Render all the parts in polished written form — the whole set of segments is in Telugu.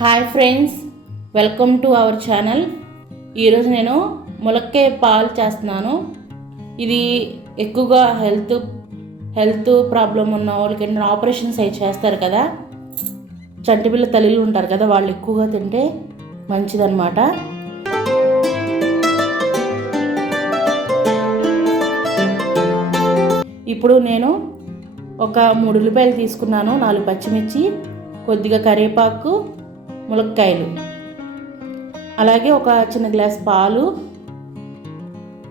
Hi friends, welcome to our channel. ఈరోజు నేను ములక్కాయ పాలు చేస్తున్నాను. ఇది ఎక్కువగా హెల్త్ ప్రాబ్లం ఉన్న వాళ్ళకి ఏంటంటే ఆపరేషన్స్ అవి చేస్తారు కదా, చంటిపిల్ల తల్లిలు ఉంటారు కదా, వాళ్ళు ఎక్కువగా తింటే మంచిదన్నమాట. ఇప్పుడు నేను ఒక 3 ఉల్లిపాయలు తీసుకున్నాను, 4 పచ్చిమిర్చి, కొద్దిగా కరివేపాకు, ములక్కాయలు, అలాగే ఒక చిన్న గ్లాస్ పాలు,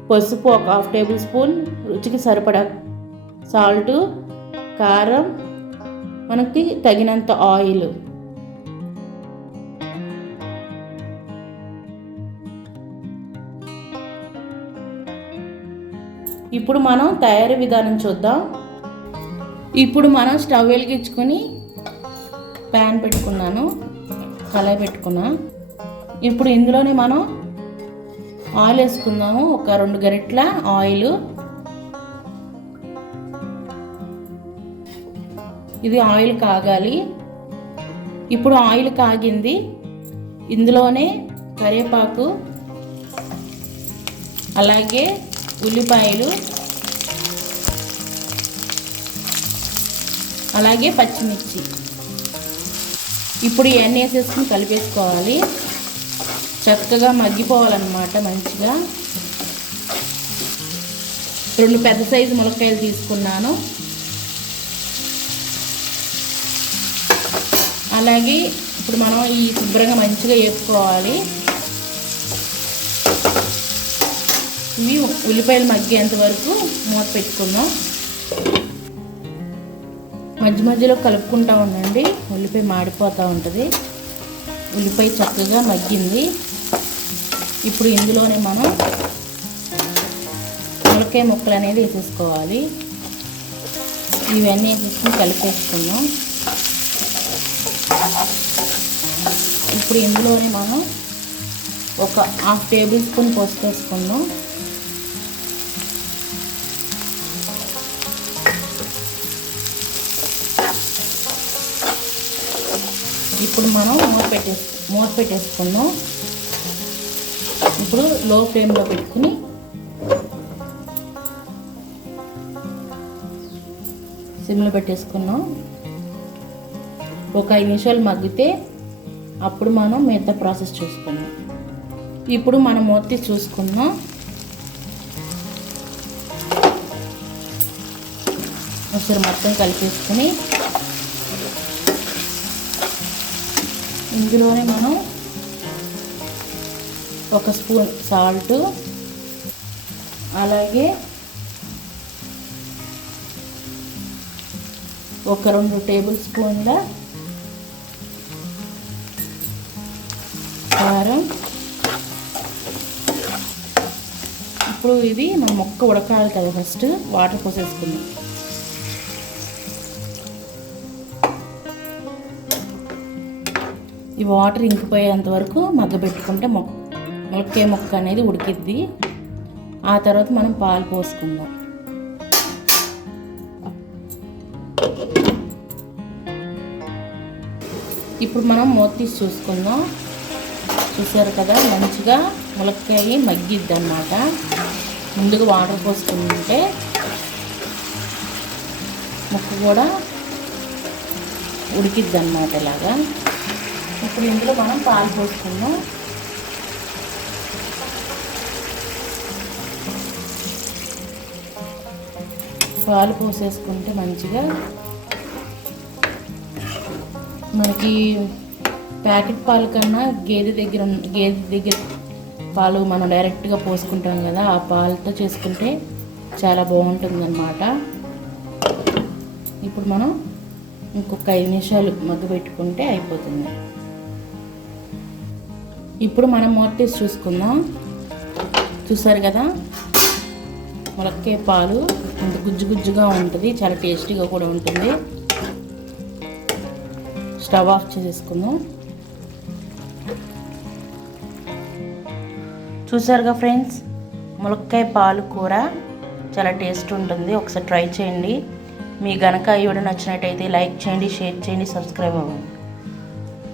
పసుపు ఒక 1/2 టేబుల్ స్పూన్, రుచికి సరిపడా సాల్ట్, కారం, మనకి తగినంత ఆయిల్. ఇప్పుడు మనం తయారీ విధానం చూద్దాం. ఇప్పుడు మనం స్టవ్ వెలిగించుకొని ప్యాన్ పెట్టుకున్నాను, కళాయి పెట్టుకున్నా. ఇప్పుడు ఇందులోనే మనం ఆయిల్ వేసుకుందాము. ఒక 2 గరిటెల ఆయిల్. ఇది ఆయిల్ కాగాలి. ఇప్పుడు ఆయిల్ కాగింది. ఇందులోనే కరివేపాకు, అలాగే ఉల్లిపాయలు, అలాగే పచ్చిమిర్చి. ఇప్పుడు ఇవన్నీ వేసేసుకుని కలిపేసుకోవాలి. చక్కగా మగ్గిపోవాలన్నమాట మంచిగా. 2 పెద్ద సైజు ములక్కాయలు తీసుకున్నాను. అలాగే ఇప్పుడు మనం ఈ శుభ్రంగా మంచిగా వేసుకోవాలి. ఇవి ఉల్లిపాయలు మగ్గేంత వరకు మూత పెట్టుకుందాం. మధ్య మధ్యలో కలుపుకుంటూ ఉండండి, ఉల్లిపాయ మాడిపోతూ ఉంటుంది. ఉల్లిపాయ చక్కగా మగ్గింది. ఇప్పుడు ఇందులోనే మనం ములక్కాయ ముక్కలు అనేది వేసేసుకోవాలి. ఇవన్నీ వేసేసుకుని కలిపేసుకుందాం. ఇప్పుడు ఇందులోనే మనం ఒక 1/2 టేబుల్ స్పూన్ పసుపు వేసుకుందాం. ఇప్పుడు మనం మూత పెట్టేసుకుందాం. ఇప్పుడు లో ఫ్లేమ్లో పెట్టుకుని సిమ్లో పెట్టేసుకున్నాం. ఒక 5 నిమిషాలు మగ్గితే అప్పుడు మనం మిగతా ప్రాసెస్ చూసుకుందాం. ఇప్పుడు మనం మూత తీసి చూసుకుందాం. ఒకసారి మొత్తం కలిపేసుకుని ఇందులోనే మనం ఒక స్పూన్ సాల్ట్, అలాగే ఒక 2 టేబుల్ స్పూన్ల కారం. ఇప్పుడు ఇది మన ముక్క ఉడకాలి కదా, ఫస్ట్ వాటర్ పోసేసుకుందాం. ఈ వాటర్ ఇంకిపోయేంత వరకు మగ్గబెట్టుకుంటే ములక్కాయ ముక్క అనేది ఉడికిద్ది. ఆ తర్వాత మనం పాలు పోసుకుందాం. ఇప్పుడు మనం మూత తీసి చూసుకుందాం. చూసారు కదా, మంచిగా ములక్కాయ మగ్గిద్ది అన్నమాట. ముందుగా వాటర్ పోసుకుంటే ముక్క కూడా ఉడికిద్ది అన్నమాట ఇలాగా. ఇప్పుడు ఇందులో మనం పాలు పోసుకుందాం. పాలు పోసేసుకుంటే మంచిగా మనకి ప్యాకెట్ పాలు కన్నా గేదె దగ్గర పాలు మనం డైరెక్ట్గా పోసుకుంటాం కదా, ఆ పాలతో చేసుకుంటే చాలా బాగుంటుందన్నమాట. ఇప్పుడు మనం ఇంకొక 5 నిమిషాలు మగ్గబెట్టుకుంటే అయిపోతుంది. ఇప్పుడు మనం మూత తీసి చూసుకుందాం. చూసారు కదా, ములక్కాయ పాలు ఇంత గుజ్జుగా ఉంటుంది, చాలా టేస్టీగా కూడా ఉంటుంది. స్టవ్ ఆఫ్ చేసేసుకుందాం. చూసారుగా ఫ్రెండ్స్, ములక్కాయ పాలు కూర చాలా టేస్ట్ ఉంటుంది. ఒకసారి ట్రై చేయండి. మీ గనక ఈ వీడియో నచ్చినట్టయితే లైక్ చేయండి, షేర్ చేయండి, సబ్స్క్రైబ్ అవ్వండి.